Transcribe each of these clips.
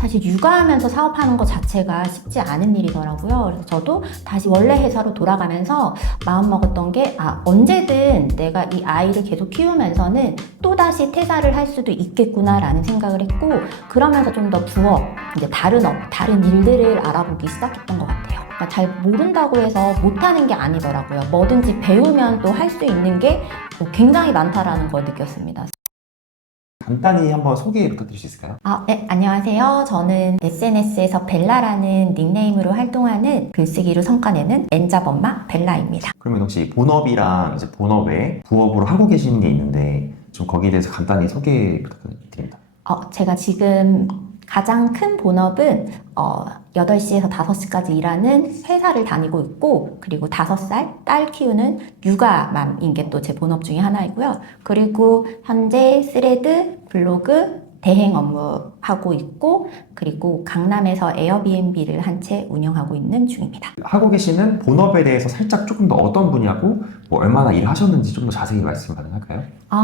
사실 육아하면서 사업하는 것 자체가 쉽지 않은 일이더라고요. 그래서 저도 다시 원래 회사로 돌아가면서 마음먹었던 게 언제든 내가 이 아이를 계속 키우면서는 또다시 퇴사를 할 수도 있겠구나라는 생각을 했고, 그러면서 좀 더 부업, 이제 다른 다른 일들을 알아보기 시작했던 것 같아요. 그러니까 잘 모른다고 해서 못하는 게 아니더라고요. 뭐든지 배우면 또 할 수 있는 게 굉장히 많다라는 걸 느꼈습니다. 간단히 한번 소개 부탁드릴 수 있을까요? 네, 안녕하세요. 저는 SNS에서 벨라라는 닉네임으로 활동하는 글쓰기로 성과내는 N잡 엄마 벨라입니다. 그러면 혹시 본업이랑 이제 본업 외에 부업으로 하고 계시는 게 있는데 좀 거기에 대해서 간단히 소개 부탁드립니다. 제가 지금 가장 큰 본업은 8시에서 5시까지 일하는 회사를 다니고 있고, 그리고 5살 딸 키우는 육아맘인 게 또 제 본업 중에 하나이고요. 그리고 현재 스레드, 블로그, 대행 업무 하고 있고, 그리고 강남에서 에어비앤비를 한 채 운영하고 있는 중입니다. 하고 계시는 본업에 대해서 살짝 조금 더 어떤 분야고 뭐 얼마나 일을 하셨는지 좀 더 자세히 말씀 가능할까요?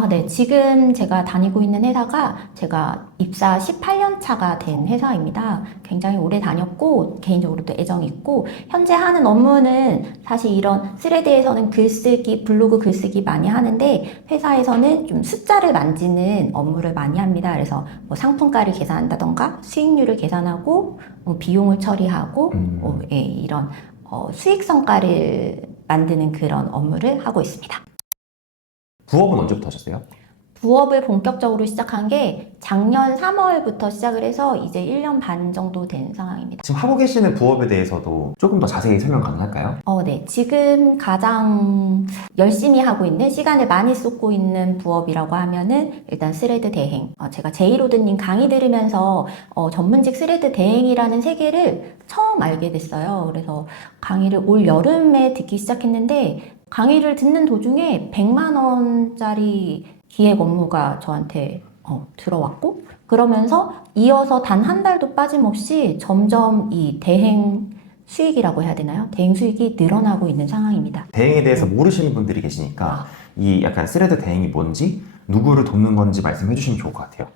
네. 지금 제가 다니고 있는 회사가 제가 입사 18년 차가 된 회사입니다. 굉장히 오래 다녔고, 개인적으로도 애정이 있고, 현재 하는 업무는 사실 이런 스레드에서는 글쓰기, 블로그 글쓰기 많이 하는데, 회사에서는 좀 숫자를 만지는 업무를 많이 합니다. 그래서 뭐 상품가를 계산한다던가, 수익률을 계산하고, 비용을 처리하고, 이런 수익 성과를 만드는 그런 업무를 하고 있습니다. 부업은 언제부터 하셨어요? 부업을 본격적으로 시작한 게 작년 3월부터 시작을 해서 이제 1년 반 정도 된 상황입니다. 지금 하고 계시는 부업에 대해서도 조금 더 자세히 설명 가능할까요? 네. 지금 가장 열심히 하고 있는, 시간을 많이 쏟고 있는 부업이라고 하면은 일단 스레드 대행. 제가 제이로드님 강의 들으면서 전문직 스레드 대행이라는 세계를 처음 알게 됐어요. 그래서 강의를 올 여름에 듣기 시작했는데, 강의를 듣는 도중에 100만 원짜리 기획 업무가 저한테 들어왔고, 그러면서 이어서 단 한 달도 빠짐없이 점점 이 대행 수익이라고 해야 되나요? 대행 수익이 늘어나고 있는 상황입니다. 대행에 대해서 모르시는 분들이 계시니까 이 약간 스레드 대행이 뭔지 누구를 돕는 건지 말씀해 주시면 좋을 것 같아요.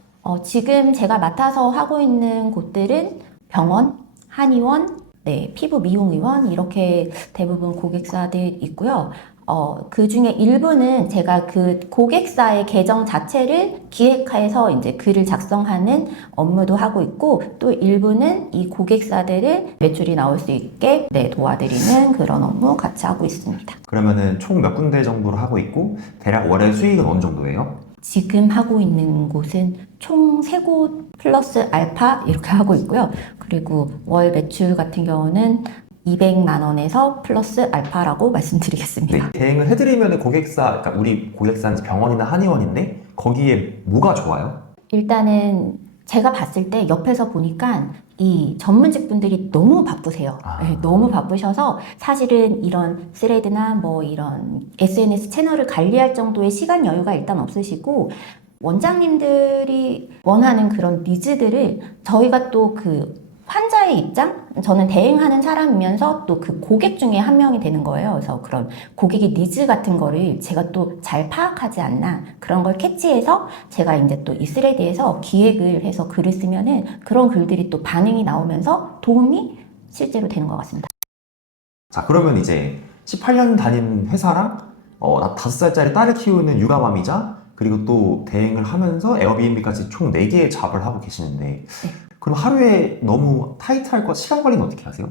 지금 제가 맡아서 하고 있는 곳들은 병원, 한의원, 피부 미용의원, 이렇게 대부분 고객사들 있고요. 그 중에 일부는 제가 그 고객사의 계정 자체를 기획해서 이제 글을 작성하는 업무도 하고 있고, 또 일부는 이 고객사들을 매출이 나올 수 있게 도와드리는 그런 업무 같이 하고 있습니다. 그러면은 총 몇 군데 정도로 하고 있고 대략 월의 수익은 어느 정도예요? 지금 하고 있는 곳은 총 3곳 플러스 알파 이렇게 하고 있고요. 그리고 월 매출 같은 경우는 200만 원에서 플러스 알파라고 말씀드리겠습니다. 네, 대행을 해드리면 고객사, 그러니까 우리 고객사는 병원이나 한의원인데 거기에 뭐가 좋아요? 일단은 제가 봤을 때 옆에서 보니까 이 전문직 분들이 너무 바쁘세요. 너무 바쁘셔서 사실은 이런 스레드나 뭐 이런 SNS 채널을 관리할 정도의 시간 여유가 일단 없으시고, 원장님들이 원하는 그런 니즈들을 저희가 또 그 환자의 입장? 저는 대행하는 사람이면서 또 그 고객 중에 한 명이 되는 거예요. 그래서 그런 고객의 니즈 같은 거를 제가 또 잘 파악하지 않나, 그런 걸 캐치해서 제가 이제 또 이 스레드에서 기획을 해서 글을 쓰면은 그런 글들이 또 반응이 나오면서 도움이 실제로 되는 것 같습니다. 자, 그러면 이제 18년 다닌 회사랑 5살짜리 딸을 키우는 육아맘이자 그리고 또 대행을 하면서 에어비앤비까지 총 4개의 잡을 하고 계시는데 그럼 하루에 너무 타이트할 것, 시간 관리는 어떻게 하세요?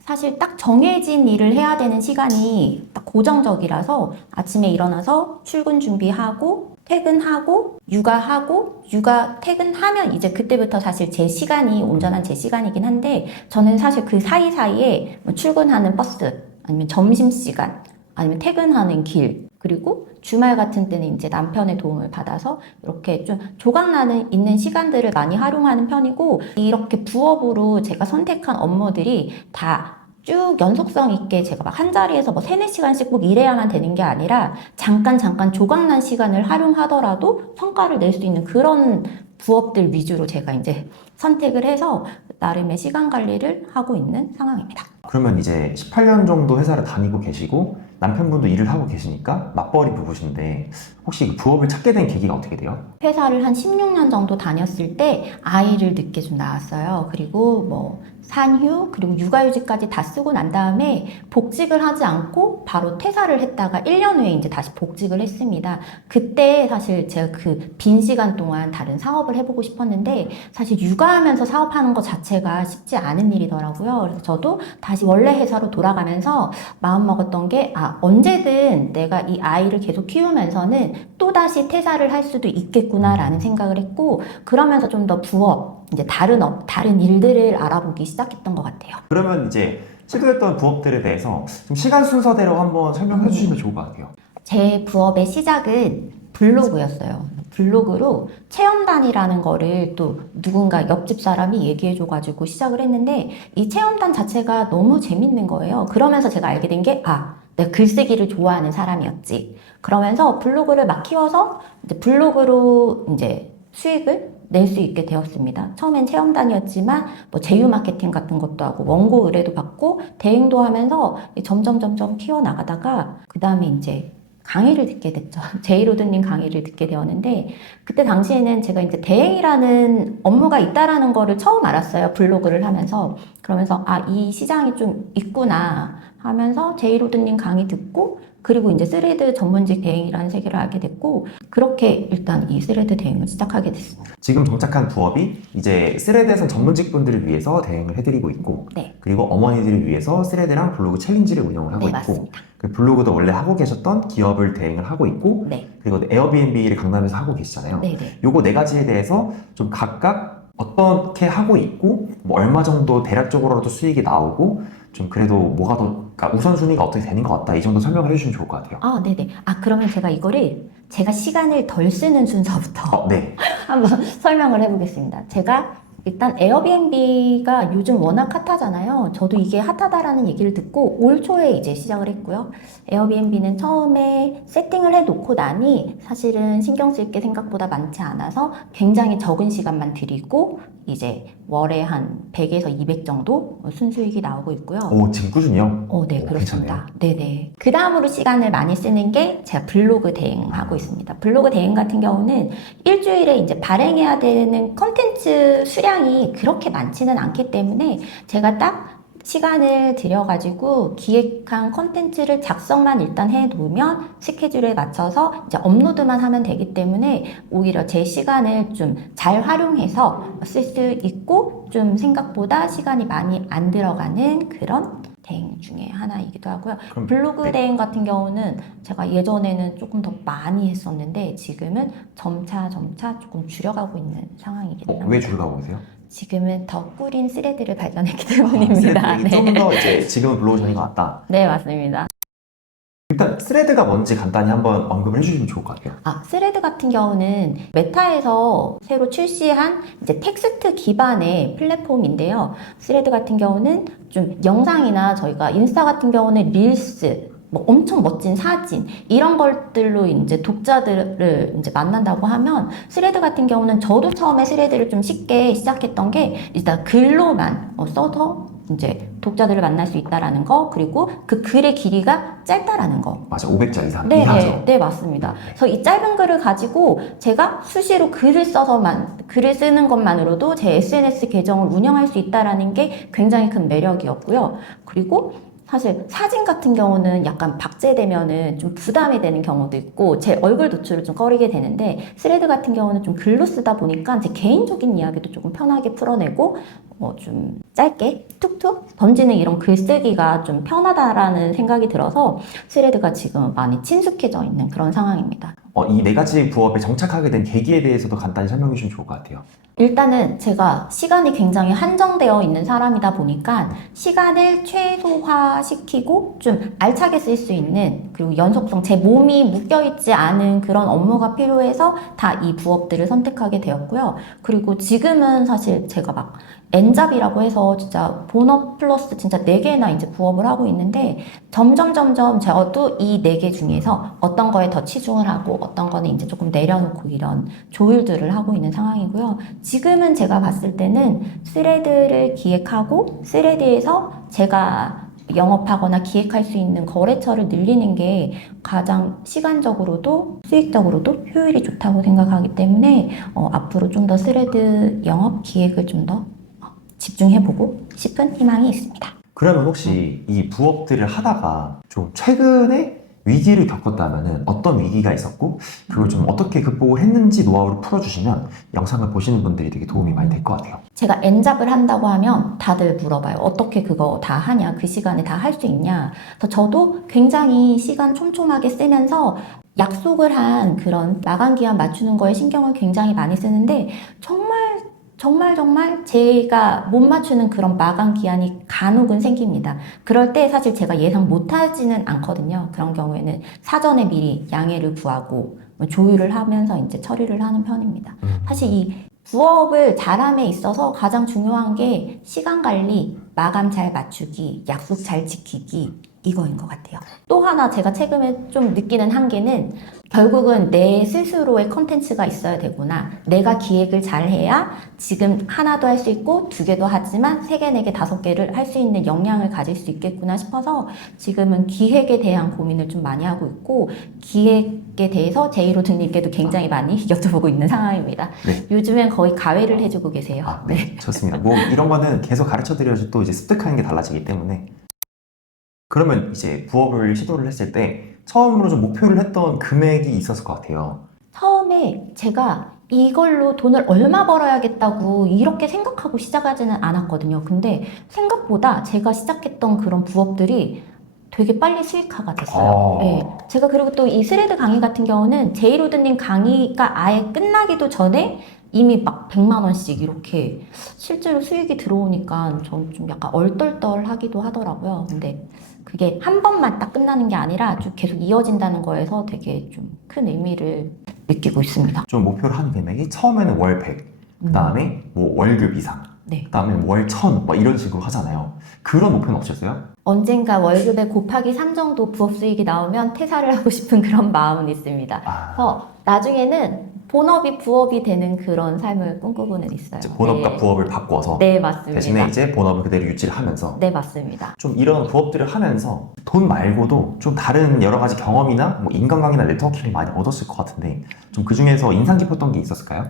사실 딱 정해진 일을 해야 되는 시간이 딱 고정적이라서 아침에 일어나서 출근 준비하고 퇴근하고 육아하고 육아 퇴근하면 이제 그때부터 사실 제 시간이 온전한 제 시간이긴 한데, 저는 사실 그 사이사이에 뭐 출근하는 버스, 아니면 점심시간, 아니면 퇴근하는 길, 그리고 주말 같은 때는 이제 남편의 도움을 받아서 이렇게 좀 조각나는 있는 시간들을 많이 활용하는 편이고, 이렇게 부업으로 제가 선택한 업무들이 다 쭉 연속성 있게 제가 막 한 자리에서 뭐 3-4시간씩 꼭 일해야만 되는 게 아니라 잠깐 조각난 시간을 활용하더라도 성과를 낼 수 있는 그런 부업들 위주로 제가 이제 선택을 해서 나름의 시간 관리를 하고 있는 상황입니다. 그러면 이제 18년 정도 회사를 다니고 계시고 남편분도 일을 하고 계시니까 맞벌이 부부신데 혹시 그 부업을 찾게 된 계기가 어떻게 돼요? 회사를 한 16년 정도 다녔을 때 아이를 늦게 좀 낳았어요. 그리고 뭐 산후 그리고 육아휴직까지 다 쓰고 난 다음에 복직을 하지 않고 바로 퇴사를 했다가 1년 후에 이제 다시 복직을 했습니다. 그때 사실 제가 그 빈 시간 동안 다른 사업을 해보고 싶었는데 사실 육아하면서 사업하는 것 자체가 쉽지 않은 일이더라고요. 그래서 저도 다시 원래 회사로 돌아가면서 마음 먹었던 게 언제든 내가 이 아이를 계속 키우면서는 또다시 퇴사를 할 수도 있겠구나라는 생각을 했고 그러면서 좀 더 부업, 이제 다른 일들을 알아보기 시작했던 것 같아요. 그러면 이제 시도했던 부업들에 대해서 좀 시간 순서대로 한번 설명해 주시면 좋을 것 같아요. 제 부업의 시작은 블로그였어요. 블로그로 체험단이라는 거를 또 누군가 옆집 사람이 얘기해줘가지고 시작을 했는데 이 체험단 자체가 너무 재밌는 거예요. 그러면서 제가 알게 된 게 내가 글쓰기를 좋아하는 사람이었지. 그러면서 블로그를 막 키워서 이제 블로그로 이제 수익을 낼 수 있게 되었습니다. 처음엔 체험단이었지만 뭐 제휴 마케팅 같은 것도 하고 원고 의뢰도 받고 대행도 하면서 점점 키워나가다가 그 다음에 이제 강의를 듣게 됐죠. 제이로드님 강의를 듣게 되었는데 그때 당시에는 제가 이제 대행이라는 업무가 있다라는 거를 처음 알았어요. 블로그를 하면서. 그러면서 이 시장이 좀 있구나 하면서 제이로드님 강의 듣고 그리고 이제 스레드 전문직 대행이라는 세계를 알게 됐고 그렇게 일단 이 스레드 대행을 시작하게 됐습니다. 지금 정착한 부업이 이제 스레드에서 전문직 분들을 위해서 대행을 해드리고 있고 네. 그리고 어머니들을 위해서 스레드랑 블로그 챌린지를 운영을 하고 네, 있고 맞습니다. 그 블로그도 원래 하고 계셨던 기업을 대행을 하고 있고 네. 그리고 에어비앤비를 강남에서 하고 계시잖아요. 네네. 요거 네 가지에 대해서 좀 각각 어떻게 하고 있고 뭐 얼마 정도 대략적으로라도 수익이 나오고 좀 그래도 뭐가 더 그러니까 우선순위가 어떻게 되는 것 같다 이 정도 설명을 해주시면 좋을 것 같아요. 네네. 그러면 제가 이거를 제가 시간을 덜 쓰는 순서부터 네. 한번 설명을 해보겠습니다. 제가 일단 에어비앤비가 요즘 워낙 핫하잖아요. 저도 이게 핫하다라는 얘기를 듣고 올 초에 이제 시작을 했고요. 에어비앤비는 처음에 세팅을 해놓고 나니 사실은 신경 쓸 게 생각보다 많지 않아서 굉장히 적은 시간만 들이고 이제 월에 한 100에서 200 정도 순수익이 나오고 있고요. 오, 지금 꾸준히요? 네, 오, 그렇습니다. 괜찮네요. 네네. 그 다음으로 시간을 많이 쓰는 게 제가 블로그 대행하고 있습니다. 블로그 대행 같은 경우는 일주일에 이제 발행해야 되는 컨텐츠 수량이 그렇게 많지는 않기 때문에 제가 딱 시간을 들여가지고 기획한 컨텐츠를 작성만 일단 해 놓으면 스케줄에 맞춰서 이제 업로드만 하면 되기 때문에 오히려 제 시간을 좀 잘 활용해서 쓸 수 있고 좀 생각보다 시간이 많이 안 들어가는 그런 대행 중에 하나이기도 하고요. 그럼, 블로그 네. 대행 같은 경우는 제가 예전에는 조금 더 많이 했었는데 지금은 점차 조금 줄여가고 있는 상황이긴 합니다. 왜 줄여가고 계세요? 지금은 더 꾸린 스레드를 발견했기 때문입니다. 스레드 좀 더 이제 지금은 블로그 전이 같다. 네, 맞습니다. 일단 스레드가 뭔지 간단히 한번 언급을 해주시면 좋을 것 같아요. 스레드 같은 경우는 메타에서 새로 출시한 이제 텍스트 기반의 플랫폼인데요. 스레드 같은 경우는 좀 영상이나 저희가 인스타 같은 경우는 릴스, 뭐 엄청 멋진 사진 이런 것들로 이제 독자들을 이제 만난다고 하면 스레드 같은 경우는 저도 처음에 스레드를 좀 쉽게 시작했던 게 일단 글로만 써서 이제 독자들을 만날 수 있다라는 거 그리고 그 글의 길이가 짧다라는 거. 맞아, 500자 이상 네, 이하죠. 네, 맞습니다. 그래서 이 짧은 글을 가지고 제가 수시로 글을 쓰는 것만으로도 제 SNS 계정을 운영할 수 있다라는 게 굉장히 큰 매력이었고요. 그리고 사실 사진 같은 경우는 약간 박제되면은 좀 부담이 되는 경우도 있고 제 얼굴 노출을 좀 꺼리게 되는데 스레드 같은 경우는 좀 글로 쓰다 보니까 제 개인적인 이야기도 조금 편하게 풀어내고 좀 짧게 툭툭 던지는 이런 글쓰기가 좀 편하다라는 생각이 들어서 스레드가 지금 많이 친숙해져 있는 그런 상황입니다. 이 네 가지 부업에 정착하게 된 계기에 대해서도 간단히 설명해 주시면 좋을 것 같아요. 일단은 제가 시간이 굉장히 한정되어 있는 사람이다 보니까 시간을 최소화시키고 좀 알차게 쓸 수 있는 그리고 연속성, 제 몸이 묶여있지 않은 그런 업무가 필요해서 다 이 부업들을 선택하게 되었고요. 그리고 지금은 사실 제가 막 엔잡이라고 해서 진짜 본업 플러스 진짜 4개나 이제 부업을 하고 있는데 점점 저도 이 4개 중에서 어떤 거에 더 치중을 하고 어떤 거는 이제 조금 내려놓고 이런 조율들을 하고 있는 상황이고요. 지금은 제가 봤을 때는 스레드를 기획하고 스레드에서 제가 영업하거나 기획할 수 있는 거래처를 늘리는 게 가장 시간적으로도 수익적으로도 효율이 좋다고 생각하기 때문에 앞으로 좀 더 스레드 영업 기획을 좀 더 집중해보고 싶은 희망이 있습니다. 그러면 혹시 이 부업들을 하다가 좀 최근에 위기를 겪었다면은 어떤 위기가 있었고 그걸 좀 어떻게 극복을 했는지 노하우를 풀어주시면 영상을 보시는 분들이 되게 도움이 많이 될 것 같아요. 제가 N잡을 한다고 하면 다들 물어봐요. 어떻게 그거 다 하냐? 그 시간에 다 할 수 있냐? 그래서 저도 굉장히 시간 촘촘하게 쓰면서 약속을 한 그런 마감 기한 맞추는 거에 신경을 굉장히 많이 쓰는데 정말 제가 못 맞추는 그런 마감 기한이 간혹은 생깁니다. 그럴 때 사실 제가 예상 못 하지는 않거든요. 그런 경우에는 사전에 미리 양해를 구하고 조율을 하면서 이제 처리를 하는 편입니다. 사실 이 부업을 잘함에 있어서 가장 중요한 게 시간 관리, 마감 잘 맞추기, 약속 잘 지키기 이거인 것 같아요. 또 하나 제가 최근에 좀 느끼는 한계는 결국은 내 스스로의 컨텐츠가 있어야 되구나. 내가 기획을 잘 해야 지금 하나도 할 수 있고 두 개도 하지만 세 개, 네 개, 다섯 개를 할 수 있는 역량을 가질 수 있겠구나 싶어서 지금은 기획에 대한 고민을 좀 많이 하고 있고 기획에 대해서 제이로드님께도 굉장히 많이 여쭤보고 있는 상황입니다. 네. 요즘엔 거의 가회를 해주고 계세요. 네, 좋습니다. 뭐 이런 거는 계속 가르쳐 드려야지 또 이제 습득하는 게 달라지기 때문에. 그러면 이제 부업을 시도를 했을 때 처음으로 좀 목표를 했던 금액이 있었을 것 같아요. 처음에 제가 이걸로 돈을 얼마 벌어야겠다고 이렇게 생각하고 시작하지는 않았거든요. 근데 생각보다 제가 시작했던 그런 부업들이 되게 빨리 수익화가 됐어요. 네. 제가 그리고 또 이 스레드 강의 같은 경우는 제이로드님 강의가 아예 끝나기도 전에 이미 막 100만 원씩 이렇게 실제로 수익이 들어오니까 저는 좀 약간 얼떨떨하기도 하더라고요. 근데 그게 한 번만 딱 끝나는 게 아니라 쭉 계속 이어진다는 거에서 되게 좀 큰 의미를 느끼고 있습니다. 좀 목표를 하는 금액이 처음에는 월 100, 그 다음에 뭐 월급 이상, 네. 그 다음에 월 1000, 뭐 이런 식으로 하잖아요. 그런 목표는 없으셨어요? 언젠가 월급에 곱하기 3 정도 부업 수익이 나오면 퇴사를 하고 싶은 그런 마음은 있습니다. 그래서 나중에는 본업이 부업이 되는 그런 삶을 꿈꾸고는 있어요. 이제 본업과 네. 부업을 바꿔서 네, 맞습니다. 대신에 이제 본업을 그대로 유지를 하면서 네, 맞습니다. 좀 이런 부업들을 하면서 돈 말고도 좀 다른 여러 가지 경험이나 뭐 인간관계나 네트워킹을 많이 얻었을 것 같은데 좀 그 중에서 인상 깊었던 게 있었을까요?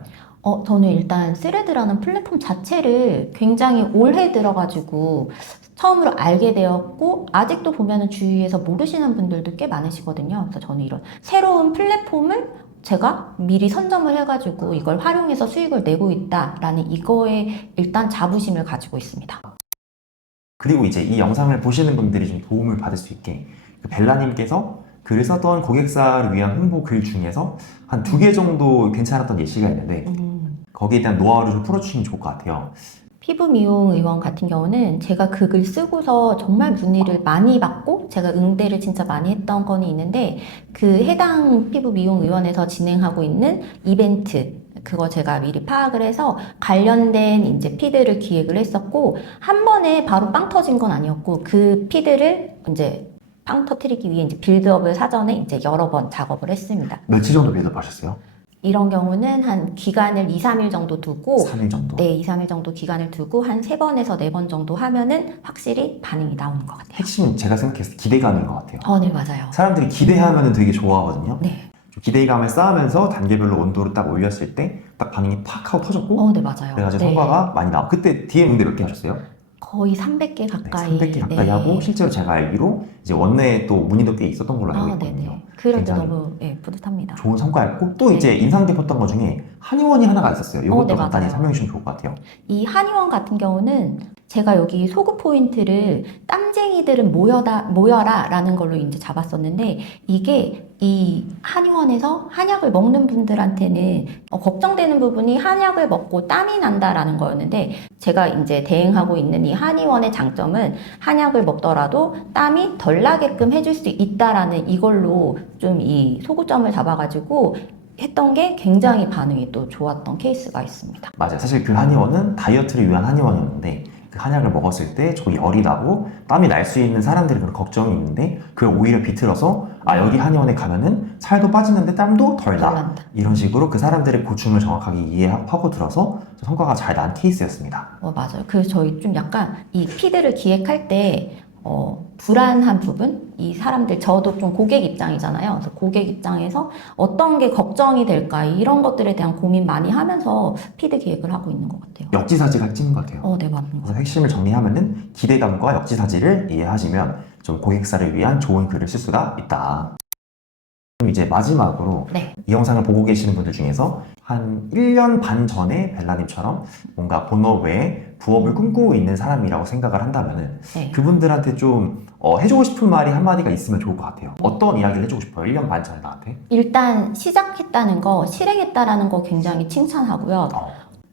저는 일단 스레드라는 플랫폼 자체를 굉장히 올해 들어가지고 처음으로 알게 되었고 아직도 보면은 주위에서 모르시는 분들도 꽤 많으시거든요. 그래서 저는 이런 새로운 플랫폼을 제가 미리 선점을 해가지고 이걸 활용해서 수익을 내고 있다라는 이거에 일단 자부심을 가지고 있습니다. 그리고 이제 이 영상을 보시는 분들이 좀 도움을 받을 수 있게 그 벨라님께서 글을 썼던 고객사를 위한 홍보 글 중에서 한 2개 정도 괜찮았던 예시가 있는데 거기에 대한 노하우를 좀 풀어주시면 좋을 것 같아요. 피부 미용 의원 같은 경우는 제가 그 글 쓰고서 정말 문의를 많이 받고 제가 응대를 진짜 많이 했던 건이 있는데 그 해당 피부 미용 의원에서 진행하고 있는 이벤트 그거 제가 미리 파악을 해서 관련된 이제 피드를 기획을 했었고 한 번에 바로 빵 터진 건 아니었고 그 피드를 이제 빵 터트리기 위해 이제 빌드업을 사전에 이제 여러 번 작업을 했습니다. 며칠 정도 빌드업 하셨어요? 이런 경우는 한 기간을 2, 3일 정도 두고 3일 정도? 네, 2, 3일 정도 기간을 두고 한 3번에서 4번 정도 하면은 확실히 반응이 나오는 것 같아요. 핵심은 제가 생각했을 때 기대감인 것 같아요. 네, 맞아요. 사람들이 기대하면 되게 좋아하거든요. 네. 좀 기대감을 쌓으면서 단계별로 온도를 딱 올렸을 때 딱 반응이 팍 하고 터졌고 네, 맞아요. 그래가지고 네. 성과가 많이 나와. 그때 DM 응대 몇 개 하셨어요? 거의 300개 가까이. 300개 가까이 네. 하고 실제로 제가 알기로 이제 원내에 또 문의도 꽤 있었던 걸로 알고 있거든요. 네네. 그럴 때 굉장히 너무 뿌듯합니다. 좋은 성과였고 또 네. 이제 인상 깊었던 것 중에 한의원이 하나가 있었어요. 이것도 네, 간단히 맞아요. 설명해 주시면 좋을 것 같아요. 이 한의원 같은 경우는 제가 여기 소구 포인트를 땀쟁이들은 모여라 라는 걸로 이제 잡았었는데 이게 이 한의원에서 한약을 먹는 분들한테는 걱정되는 부분이 한약을 먹고 땀이 난다라는 거였는데 제가 이제 대행하고 있는 이 한의원의 장점은 한약을 먹더라도 땀이 덜 나게끔 해줄 수 있다라는 이걸로 좀 이 소구점을 잡아가지고 했던 게 굉장히 반응이 또 좋았던 케이스가 있습니다. 맞아요. 사실 그 한의원은 다이어트를 위한 한의원이었는데 그 한약을 먹었을 때 저기 열이 나고 땀이 날 수 있는 사람들이 그런 걱정이 있는데 그걸 오히려 비틀어서 여기 한의원에 가면은 살도 빠지는데 땀도 덜 나. 난다. 이런 식으로 그 사람들의 고충을 정확하게 이해하고 들어서 성과가 잘 난 케이스였습니다. 맞아요. 그래서 저희 좀 약간 이 피드를 기획할 때 불안한 부분, 이 사람들, 저도 좀 고객 입장이잖아요. 그래서 고객 입장에서 어떤 게 걱정이 될까, 이런 것들에 대한 고민 많이 하면서 피드 기획을 하고 있는 것 같아요. 역지사지가 핵심인 것 같아요. 네, 맞는 것 그래서 같아요. 핵심을 정리하면은 기대감과 역지사지를 이해하시면 좀 고객사를 위한 좋은 글을 쓸 수가 있다. 그럼 이제 마지막으로 네. 이 영상을 보고 계시는 분들 중에서 한 1년 반 전에 벨라님처럼 뭔가 본업 외에 부업을 꿈꾸고 있는 사람이라고 생각을 한다면은 네. 그분들한테 좀 해주고 싶은 말이 한마디가 있으면 좋을 것 같아요. 어떤 이야기를 해주고 싶어요? 1년 반 전에 나한테? 일단 시작했다는 거, 실행했다라는 거 굉장히 칭찬하고요.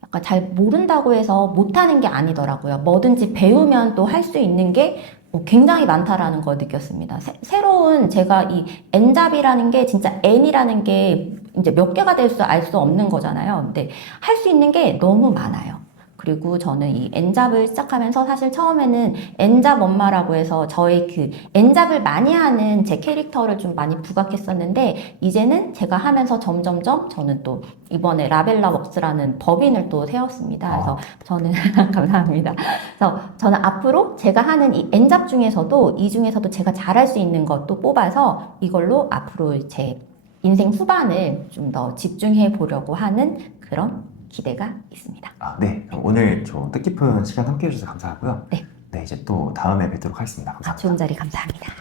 약간 잘 모른다고 해서 못하는 게 아니더라고요. 뭐든지 배우면 또 할 수 있는 게 굉장히 많다라는 걸 느꼈습니다. 새로운 제가 이 N잡이라는 게 진짜 N이라는 게 이제 몇 개가 될 수 알 수 없는 거잖아요. 근데 할 수 있는 게 너무 많아요. 그리고 저는 이 N잡을 시작하면서 사실 처음에는 N잡 엄마라고 해서 저의 그 N잡을 많이 하는 제 캐릭터를 좀 많이 부각했었는데 이제는 제가 하면서 점점점 저는 또 이번에 라벨라 웍스라는 법인을 또 세웠습니다. 그래서 저는 감사합니다. 그래서 저는 앞으로 제가 하는 이 N잡 중에서도 이 중에서도 제가 잘할 수 있는 것도 뽑아서 이걸로 앞으로 제 인생 후반을 좀 더 집중해 보려고 하는 그런 기대가 있습니다. 네. 그럼 오늘 좀 뜻깊은 시간 함께 해주셔서 감사하고요. 네. 네, 이제 또 다음에 뵙도록 하겠습니다. 감사합니다. 좋은 자리 감사합니다.